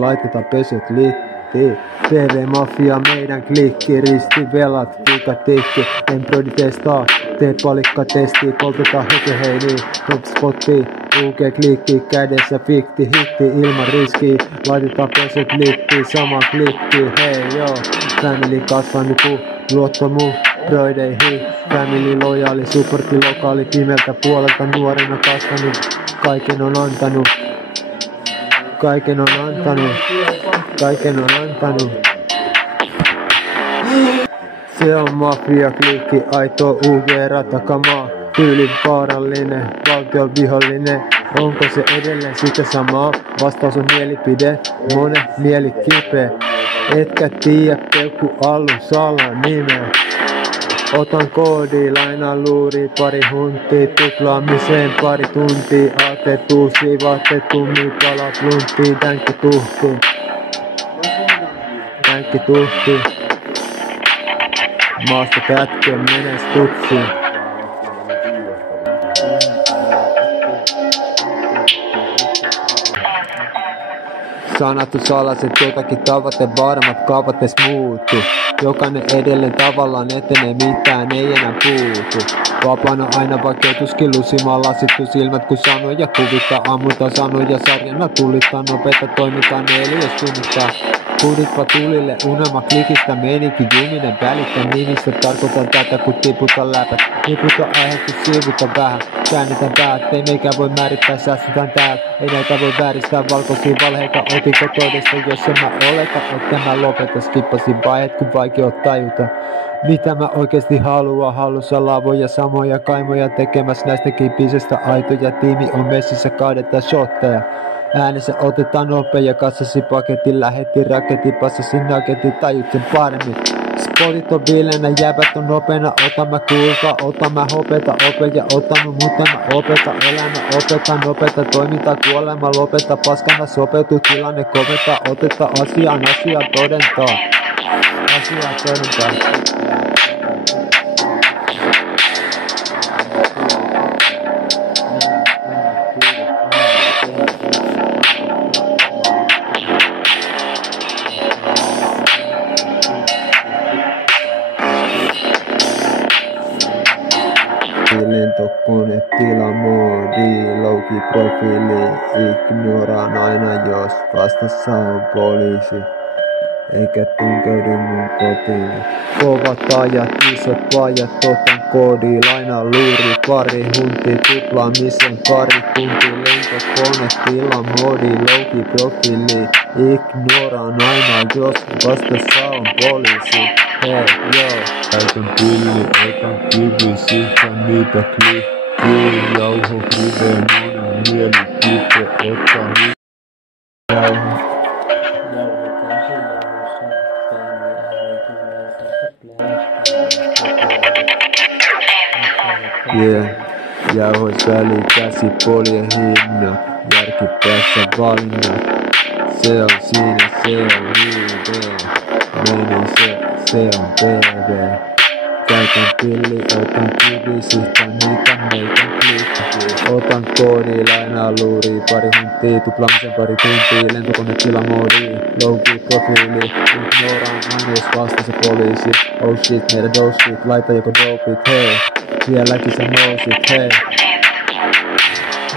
Laitetaan peset littiin. TV-mafia meidän klikki, risti velat, pikatikki. Embrodi testaa, tee palikka testi, poltetaan heteheiniin, top spotti, UG-klikki, kädessä fikti, hitti ilman riskiä. Laitetaan peset littiin, sama klikki, hei joo. Family kasvanut luotto mun broideihin. Family lojaali, supportti lokaali, pimeltä puolelta nuorena kasvanut. Kaiken on antanut. Kaiken on antanut, kaiken on antanut. Se on mafia-klikki, aito UG-ratakamaa. Tyylin vaarallinen, valtion vihollinen. Onko se edelleen sitä samaa? Vastaus on mielipide, monen mieli kipeä. Etkä tiedä peukku Allu Salan nimeä. Otan koodi, lainaan luuri, pari huntia, tuplaamiseen pari tuntia. Aate tuusii, vaatteet tummii, palaa plunttiin, tänkki tuhtii. Tänkki tuhtii. Maasta kätkö menestyksiin. Sanattu salaset, jotakin tavoite varmat, kaavat ees muuttu. Jokainen edelleen tavallaan etenee, mitään ei enää puutu. Vapaana aina vaikeutuskin lusimaan, lasittu silmät kun sanoja kuvittaa. Ammutaan sanoja sarjana tulittaa, nopeita toimitaan, neljäs suunnittaa. Kuditpa tulille, unelma klikistä, menikin juminen välittää nimissä. Tarkoitan tätä kun tiputan läpät, niputa aihe kun siivuta vähän. Käännetään päät, ei meikään voi määrittää, säästetään täältä. Ei näitä voi vääristää, valkoisia valheita, otinko todesta. Jos en mä oleta, että mä lopeta, skippasin vaiheet kun vaikea tajuta. Mitä mä oikeesti haluan, hallussa lavoja, samoja kaimoja tekemässä näistäkin biisestä aitoja. Tiimi on messissä, kaadetaan shotteja. Äänessä otetaan nopea, kassasi paketin, lähetti raketin, passasin naketin, tajut sen paremmin. Spotit on viileänä, jäbät on nopeena, otan mä kulkaa, otan mä hopeta, ja otanut, mutta mä opeta, elämä opeta, nopeta, toiminta, kuolema, lopeta, paskana sopeutuu, tilanne koventa, oteta asiaa todentaa. Asiaa todentaa. Lentokone tilamoodi, louki profiili, ignoraan aina jos vastassa on poliisi, eikä tunkeudu mun kotiin. Kovat ajat, isot pajat, otan koodi, lainaan luuri, pari huntia, tuplaamisen pari tuntia. Lentokone tilamoodi, louki profiili, ignoraan aina jos vastassa on poliisi. Hei, joo. Käytän pilli, otan kivi, sihtän niitä klikkiin. Jauho, kiveen, monen mieli, kipe, ottaa niitä. Jauho. Yeah. Jauhois väli, käsi, polje, hinnat. Järki päässä valinnat. Se on siinä, se on UV. Meni se on TV. Käytän pilli, otan kivi, sihtän niitä meitä klikkiin. Otan koodi, lainaan luuri, pari huntia, tuplaamisen pari tuntia. Lentokone tilamoodi, louki profiili, ignoraan aina jos vasta se poliisi. Oh shit, meidän doshit, laita joko dopit, hei. Vieläkin sä nousit, hei.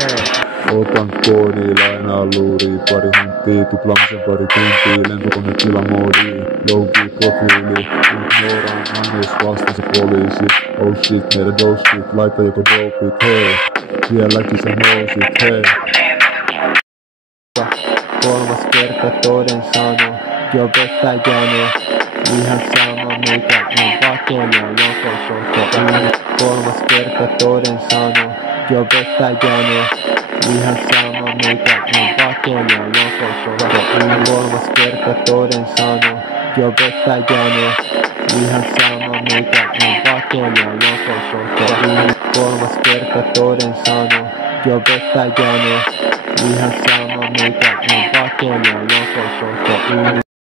Hei. Otan koodi, lainaan luuri, pari huntia, tuplaamisen pari tuntia. Lentokone tilamoodi, louki profiili, ignoraan aina jos vasta se poliisi. Oh shit, meidän doshit, laita joko dopit, hei. Vieläkin sä nousit, hei. Kolmas kerta toden sano, jo vettä jano. Ihan sama mikä on pato ja loko. Kolmas kerta toden sano, jo vettä jano. Ihan sama mikä on pato ja loko. Kolmas kerta toden sano, jo vettä jano. Ihan sama mikä on pato ja loko. Kolmas kerta toden sano, jo vettä jano. Ihan sama mikä on pato ja loko.